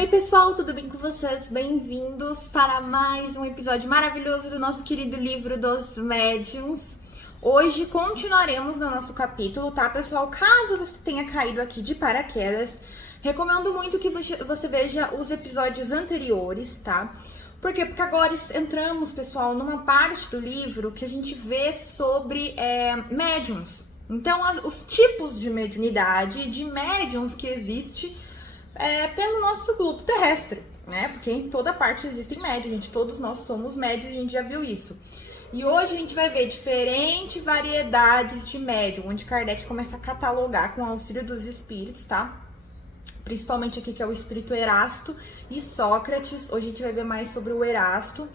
Oi pessoal, tudo bem com vocês? Bem-vindos para mais um episódio maravilhoso do nosso querido livro dos médiuns. Hoje continuaremos no nosso capítulo, tá pessoal? Caso você tenha caído aqui de paraquedas, recomendo muito que você veja os episódios anteriores, tá? Por quê? Porque agora entramos, pessoal, numa parte do livro que a gente vê sobre médiuns. Então, os tipos de mediunidade, de médiuns que existe pelo nosso globo terrestre, né? Porque em toda parte existem médiuns, gente. Todos nós somos médiuns, a gente já viu isso. E hoje a gente vai ver diferentes variedades de médium, onde Kardec começa a catalogar com o auxílio dos espíritos, tá? Principalmente aqui que é o espírito Erasto e Sócrates. Hoje a gente vai ver mais sobre o Erasto,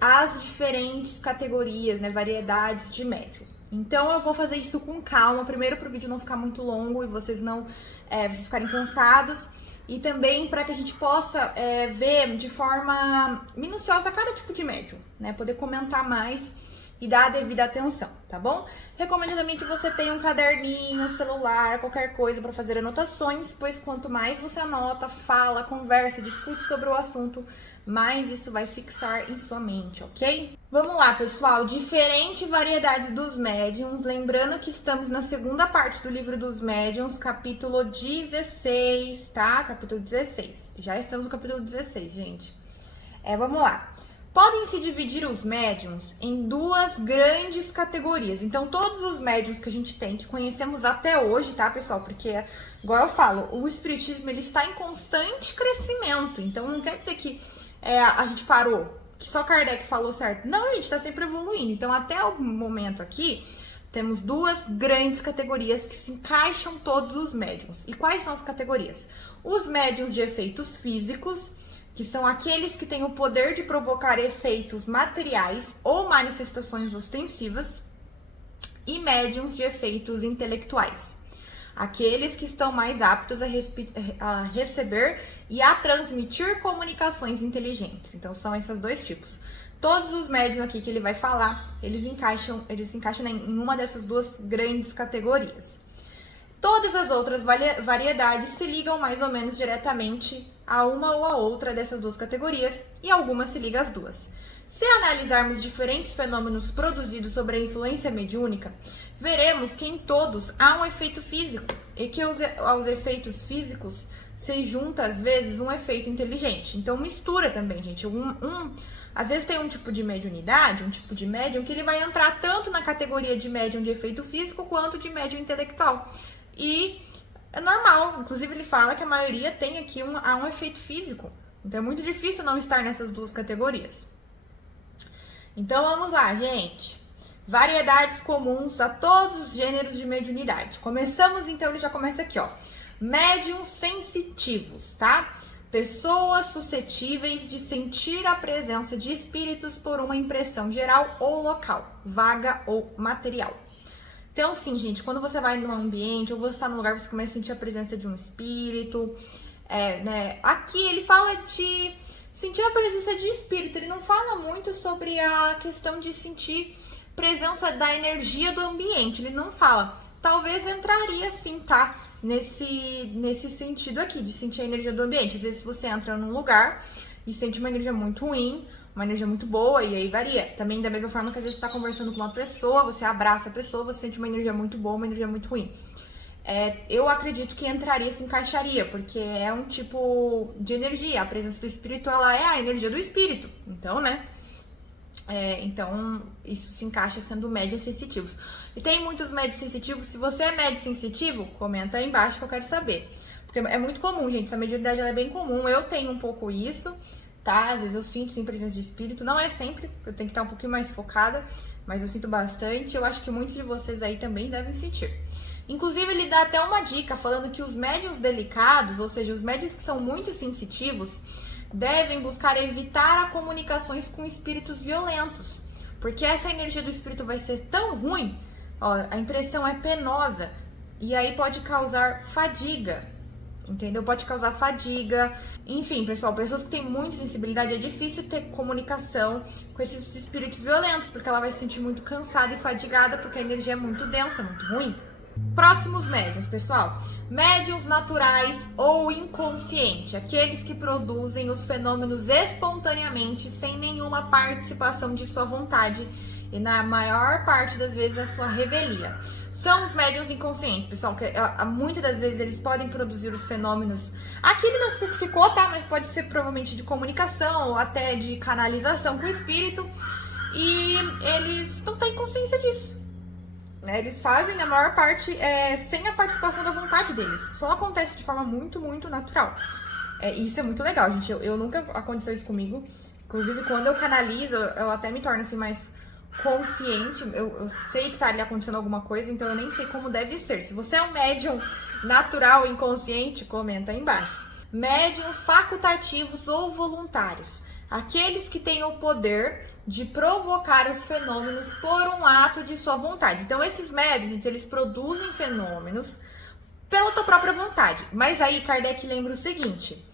as diferentes categorias, né, variedades de médium. Então eu vou fazer isso com calma, primeiro para o vídeo não ficar muito longo e vocês vocês ficarem cansados, e também para que a gente possa ver de forma minuciosa cada tipo de médium, né, poder comentar mais e dar a devida atenção, tá bom? Recomendo também que você tenha um caderninho, celular, qualquer coisa para fazer anotações, pois quanto mais você anota, fala, conversa, discute sobre o assunto, mais isso vai fixar em sua mente, ok? Vamos lá, pessoal, diferentes variedades dos médiums, lembrando que estamos na segunda parte do livro dos médiums, capítulo 16, tá? Capítulo 16, já estamos no capítulo 16, gente. Vamos lá. Podem se dividir os médiums em duas grandes categorias. Então, todos os médiums que a gente tem, que conhecemos até hoje, tá, pessoal? Porque, igual eu falo, o espiritismo, ele está em constante crescimento. Então, não quer dizer que a gente parou, que só Kardec falou certo. Não, a gente está sempre evoluindo. Então, até o momento aqui, temos duas grandes categorias que se encaixam todos os médiums. E quais são as categorias? Os médiums de efeitos físicos, que são aqueles que têm o poder de provocar efeitos materiais ou manifestações ostensivas, e médiums de efeitos intelectuais, aqueles que estão mais aptos a receber e a transmitir comunicações inteligentes. Então, são esses dois tipos. Todos os médiums aqui que ele vai falar, eles se encaixam em uma dessas duas grandes categorias. Todas as outras variedades se ligam mais ou menos diretamente a uma ou a outra dessas duas categorias, e algumas se ligam às duas. Se analisarmos diferentes fenômenos produzidos sobre a influência mediúnica, veremos que em todos há um efeito físico, e que aos efeitos físicos se junta, às vezes, um efeito inteligente. Então, mistura também, gente. Às vezes tem um tipo de mediunidade, um tipo de médium, que ele vai entrar tanto na categoria de médium de efeito físico, quanto de médium intelectual. E é normal, inclusive ele fala que a maioria tem aqui um efeito físico. Então é muito difícil não estar nessas duas categorias. Então vamos lá, gente. Variedades comuns a todos os gêneros de mediunidade. Começamos, então, ele já começa aqui, ó. Médiuns sensitivos, tá? Pessoas suscetíveis de sentir a presença de espíritos por uma impressão geral ou local, vaga ou material. Então, sim, gente, quando você vai num ambiente ou você está num lugar, você começa a sentir a presença de um espírito, né? Aqui ele fala de sentir a presença de espírito, ele não fala muito sobre a questão de sentir presença da energia do ambiente, ele não fala. Talvez entraria sim, tá? Nesse sentido aqui, de sentir a energia do ambiente. Às vezes você entra num lugar e sente uma energia muito ruim, uma energia muito boa, e aí varia. Também da mesma forma que às vezes você tá conversando com uma pessoa, você abraça a pessoa, você sente uma energia muito boa, uma energia muito ruim. Eu acredito que entraria, se encaixaria, porque é um tipo de energia. A presença do espírito, ela é a energia do espírito. Então, né? Então, isso se encaixa sendo médiuns sensitivos. E tem muitos médiuns sensitivos. Se você é médium sensitivo, comenta aí embaixo que eu quero saber. Porque é muito comum, gente. Essa mediunidade ela é bem comum. Eu tenho um pouco isso, tá? Às vezes eu sinto sim presença de espírito. Não é sempre, eu tenho que estar um pouquinho mais focada, mas eu sinto bastante. Eu acho que muitos de vocês aí também devem sentir. Inclusive, ele dá até uma dica falando que os médiuns delicados, ou seja, os médiuns que são muito sensitivos, devem buscar evitar comunicações com espíritos violentos, porque essa energia do espírito vai ser tão ruim, ó, a impressão é penosa, e aí pode causar fadiga, entendeu? Pode causar fadiga, enfim, pessoal, pessoas que têm muita sensibilidade, é difícil ter comunicação com esses espíritos violentos, porque ela vai se sentir muito cansada e fadigada, porque a energia é muito densa, muito ruim. Próximos médiuns, pessoal. Médiuns naturais ou inconsciente, aqueles que produzem os fenômenos espontaneamente, sem nenhuma participação de sua vontade e na maior parte das vezes a sua revelia. São os médiuns inconscientes, pessoal, que muitas das vezes eles podem produzir os fenômenos. Aqui ele não especificou, tá? Mas pode ser provavelmente de comunicação ou até de canalização com o espírito. E eles não têm consciência disso. Eles fazem, na maior parte, sem a participação da vontade deles. Só acontece de forma muito, muito natural. Isso é muito legal, gente. Eu nunca aconteceu isso comigo. Inclusive, quando eu canalizo, eu até me torno assim mais consciente. Eu sei que tá ali acontecendo alguma coisa, então eu nem sei como deve ser. Se você é um médium natural ou inconsciente, comenta aí embaixo. Médiuns facultativos ou voluntários. Aqueles que têm o poder de provocar os fenômenos por um ato de sua vontade. Então, esses médiuns, gente, eles produzem fenômenos pela tua própria vontade. Mas aí, Kardec lembra o seguinte: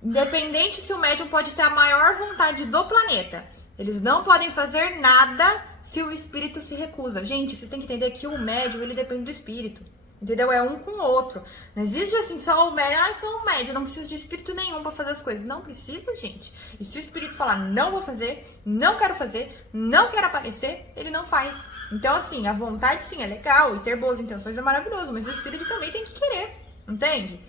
independente se o médium pode ter a maior vontade do planeta, eles não podem fazer nada se o espírito se recusa. Gente, vocês têm que entender que o médium, ele depende do espírito. Entendeu? É um com o outro. Não existe assim, só o médium, sou um médium, não preciso de espírito nenhum pra fazer as coisas. Não precisa, gente. E se o espírito falar, não vou fazer, não quero fazer, não quero aparecer, ele não faz. Então, assim, a vontade, sim, é legal, e ter boas intenções é maravilhoso, mas o espírito também tem que querer, entende?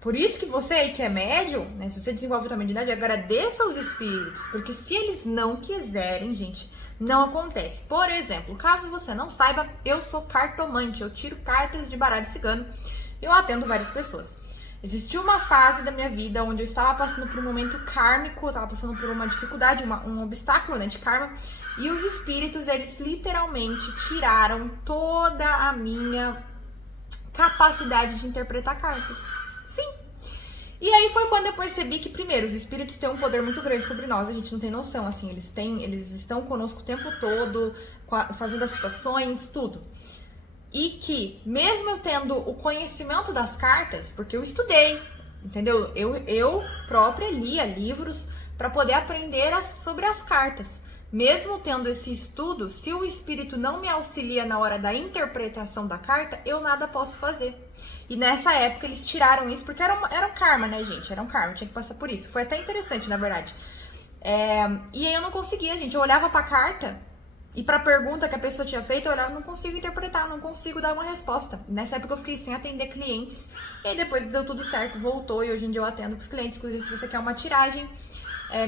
Por isso que você aí que é médium, né, se você desenvolve a mediunidade, agradeça aos espíritos, porque se eles não quiserem, gente, não acontece. Por exemplo, caso você não saiba, eu sou cartomante, eu tiro cartas de baralho cigano, eu atendo várias pessoas. Existiu uma fase da minha vida onde eu estava passando por um momento kármico, eu estava passando por uma dificuldade, um obstáculo, né, de karma, e os espíritos, eles literalmente tiraram toda a minha capacidade de interpretar cartas. Sim. E aí foi quando eu percebi que, primeiro, os espíritos têm um poder muito grande sobre nós, a gente não tem noção, assim, eles estão conosco o tempo todo, fazendo as situações, tudo. E que, mesmo eu tendo o conhecimento das cartas, porque eu estudei, entendeu? Eu própria lia livros para poder aprender sobre as cartas. Mesmo tendo esse estudo, se o espírito não me auxilia na hora da interpretação da carta, eu nada posso fazer. E nessa época eles tiraram isso, porque era um karma, né, gente? Era um karma, tinha que passar por isso. Foi até interessante, na verdade. E aí eu não conseguia, gente. Eu olhava pra carta e pra pergunta que a pessoa tinha feito, eu olhava, não consigo interpretar, não consigo dar uma resposta. E nessa época eu fiquei sem atender clientes. E aí depois deu tudo certo, voltou, e hoje em dia eu atendo os clientes. Inclusive, se você quer uma tiragem,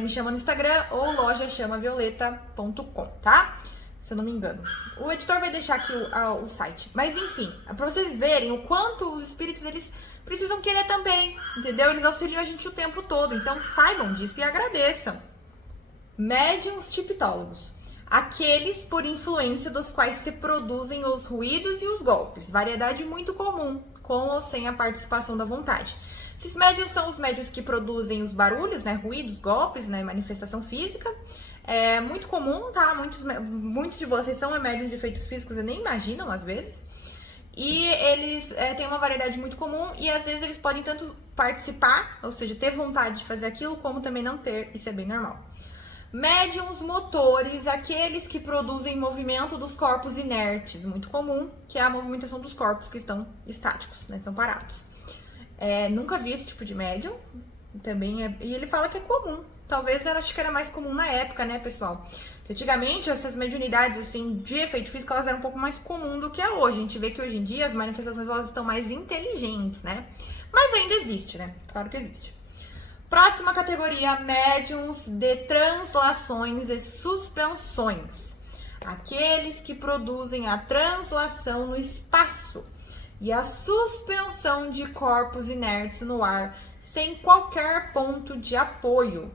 me chama no Instagram ou lojachamavioleta.com, tá? Se eu não me engano. O editor vai deixar aqui o site. Mas enfim, pra vocês verem o quanto os espíritos, eles precisam querer também, entendeu? Eles auxiliam a gente o tempo todo. Então saibam disso e agradeçam. Médiuns tipitólogos. Aqueles por influência dos quais se produzem os ruídos e os golpes. Variedade muito comum, com ou sem a participação da vontade. Esses médiuns são os médiuns que produzem os barulhos, né? Ruídos, golpes, né? Manifestação física. É muito comum, tá? Muitos de vocês são médiuns de efeitos físicos e nem imaginam, às vezes. E eles têm uma variedade muito comum e, às vezes, eles podem tanto participar, ou seja, ter vontade de fazer aquilo, como também não ter. Isso é bem normal. Médiuns motores, aqueles que produzem movimento dos corpos inertes, muito comum, que é a movimentação dos corpos que estão estáticos, né? Estão parados. Nunca vi esse tipo de médium, também e ele fala que é comum. Talvez acho que era mais comum na época, né, pessoal? Antigamente, essas mediunidades, assim, de efeito físico, elas eram um pouco mais comum do que é hoje. A gente vê que hoje em dia as manifestações, elas estão mais inteligentes, né? Mas ainda existe, né? Claro que existe. Próxima categoria, médiuns de translações e suspensões. Aqueles que produzem a translação no espaço e a suspensão de corpos inertes no ar, sem qualquer ponto de apoio.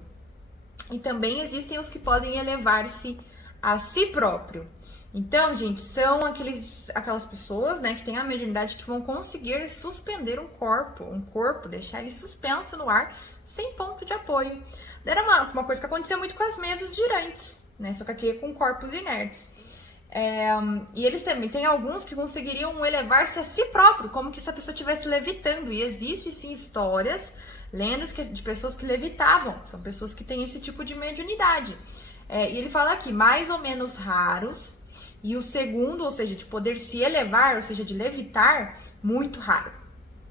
E também existem os que podem elevar-se a si próprio. Então, gente, são aquelas pessoas, né, que têm a mediunidade que vão conseguir suspender um corpo, deixar ele suspenso no ar, sem ponto de apoio. Era uma coisa que acontecia muito com as mesas girantes, né, só que aqui é com corpos inertes. E eles também tem alguns que conseguiriam elevar-se a si próprio, como que se a pessoa estivesse levitando. E existe sim histórias, lendas de pessoas que levitavam. São pessoas que têm esse tipo de mediunidade. E ele fala aqui, mais ou menos raros, E o segundo, ou seja, de poder se elevar, ou seja, de levitar, muito raro.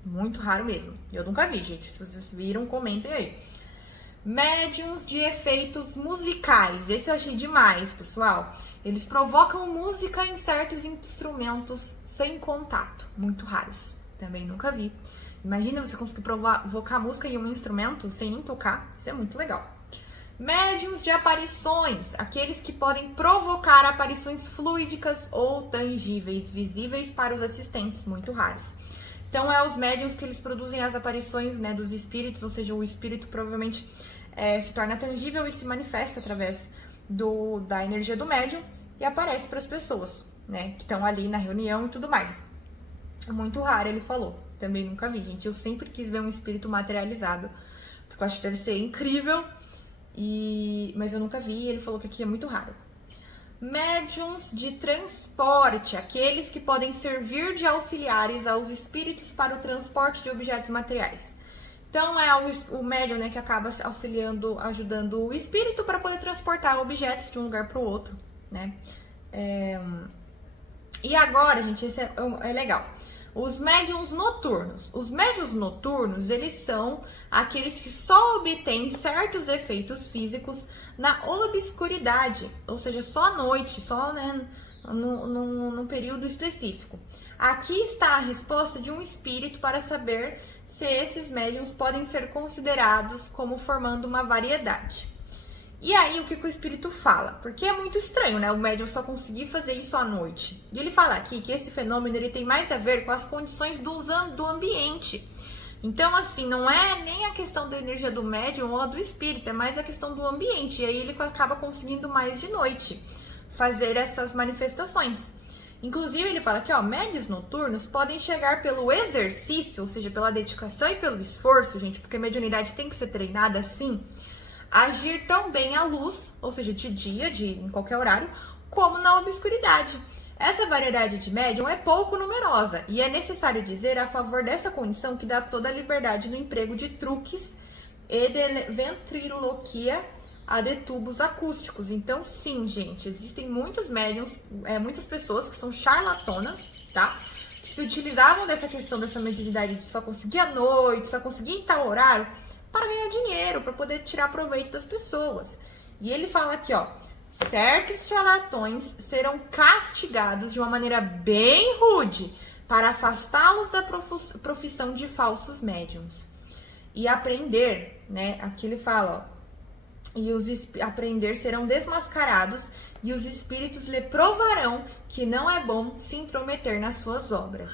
Muito raro mesmo. Eu nunca vi, gente. Se vocês viram, comentem aí. Médiums de efeitos musicais. Esse eu achei demais, pessoal. Eles provocam música em certos instrumentos sem contato. Muito raros. Também nunca vi. Imagina você conseguir provocar música em um instrumento sem nem tocar. Isso é muito legal. Médiums de aparições. Aqueles que podem provocar aparições fluídicas ou tangíveis, visíveis para os assistentes. Muito raros. Então, os médiums que eles produzem as aparições, né, dos espíritos, ou seja, o espírito provavelmente se torna tangível e se manifesta através da energia do médium e aparece para as pessoas, né, que estão ali na reunião e tudo mais. Muito raro, ele falou. Também nunca vi, gente. Eu sempre quis ver um espírito materializado, porque eu acho que deve ser incrível, mas eu nunca vi e ele falou que aqui é muito raro. Médiums de transporte, aqueles que podem servir de auxiliares aos espíritos para o transporte de objetos materiais. Então, é o médium, né, que acaba auxiliando, ajudando o espírito para poder transportar objetos de um lugar para o outro, né? E agora, gente, esse é legal. Os médiums noturnos. Os médiums noturnos, eles são aqueles que só obtêm certos efeitos físicos na obscuridade, ou seja, só à noite, só, né, num período específico. Aqui está a resposta de um espírito para saber se esses médiums podem ser considerados como formando uma variedade. E aí, o que o espírito fala? Porque é muito estranho, né? O médium só conseguir fazer isso à noite. E ele fala aqui que esse fenômeno ele tem mais a ver com as condições do ambiente. Então, assim, não é nem a questão da energia do médium ou do espírito, é mais a questão do ambiente. E aí ele acaba conseguindo mais de noite fazer essas manifestações. Inclusive, ele fala que, médiuns noturnos podem chegar pelo exercício, ou seja, pela dedicação e pelo esforço, gente, porque a mediunidade tem que ser treinada assim, agir tão bem à luz, ou seja, de dia, em qualquer horário, como na obscuridade. Essa variedade de médium é pouco numerosa e é necessário dizer a favor dessa condição que dá toda a liberdade no emprego de truques e de ventriloquia a de tubos acústicos. Então, sim, gente, existem muitos médiums, muitas pessoas que são charlatonas, tá? Que se utilizavam dessa questão dessa mediunidade de só conseguir à noite, só conseguir em tal horário, para ganhar dinheiro, para poder tirar proveito das pessoas. E ele fala aqui, certos charlatões serão castigados de uma maneira bem rude para afastá-los da profissão de falsos médiums. E aprender, né? Aqui ele fala, aprender serão desmascarados e os espíritos lhe provarão que não é bom se intrometer nas suas obras.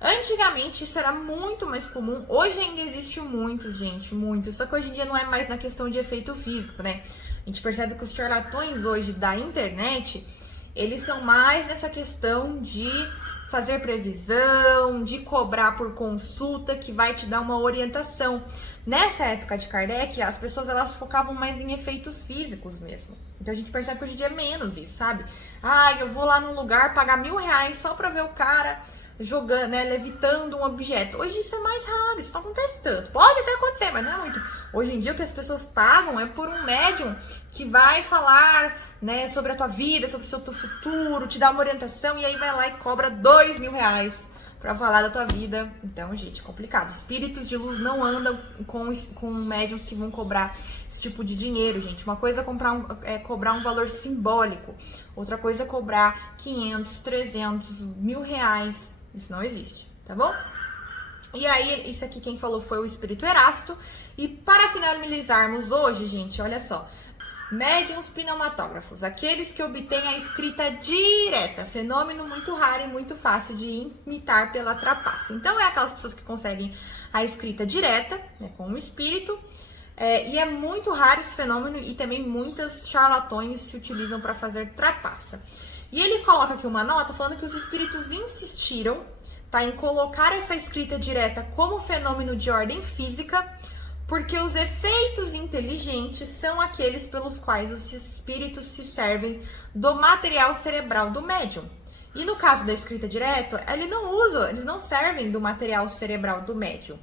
Antigamente isso era muito mais comum, hoje ainda existe muito, gente, muito. Só que hoje em dia não é mais na questão de efeito físico, né? A gente percebe que os charlatões hoje da internet, eles são mais nessa questão de fazer previsão, de cobrar por consulta, que vai te dar uma orientação. Nessa época de Kardec, as pessoas elas focavam mais em efeitos físicos mesmo. Então a gente percebe que hoje em dia é menos isso, sabe? Eu vou lá num lugar pagar R$1.000 só pra ver o cara jogando, né, levitando um objeto. Hoje isso é mais raro, isso não acontece tanto. Pode até acontecer, mas não é muito. Hoje em dia o que as pessoas pagam é por um médium que vai falar, né, sobre a tua vida, sobre o seu futuro, te dá uma orientação e aí vai lá e cobra R$2.000 pra falar da tua vida. Então, gente, é complicado. Espíritos de luz não andam com médiums que vão cobrar esse tipo de dinheiro, gente. Uma coisa é cobrar um valor simbólico. Outra coisa é cobrar 500, 300, R$1.000. Isso não existe, tá bom? E aí, isso aqui quem falou foi o Espírito Erasto. E para finalizarmos hoje, gente, olha só. Médiuns pneumatógrafos, aqueles que obtêm a escrita direta, fenômeno muito raro e muito fácil de imitar pela trapaça. Então, é aquelas pessoas que conseguem a escrita direta, né, com o espírito, e é muito raro esse fenômeno e também muitos charlatões se utilizam para fazer trapaça. E ele coloca aqui uma nota falando que os espíritos insistiram, tá, em colocar essa escrita direta como fenômeno de ordem física, porque os efeitos inteligentes são aqueles pelos quais os espíritos se servem do material cerebral do médium. E no caso da escrita direta, eles não servem do material cerebral do médium.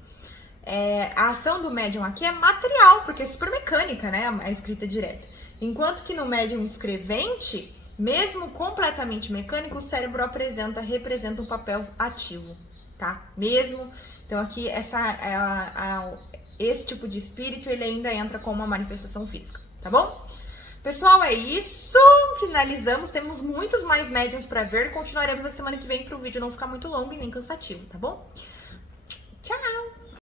A ação do médium aqui é material, porque é super mecânica, né, a escrita direta. Enquanto que no médium escrevente, Mesmo completamente mecânico, o cérebro representa um papel ativo, tá? Mesmo, então aqui esse tipo de espírito, ele ainda entra como uma manifestação física, tá bom? Pessoal, é isso. Finalizamos. Temos muitos mais médiums para ver. Continuaremos a semana que vem para o vídeo não ficar muito longo e nem cansativo, tá bom?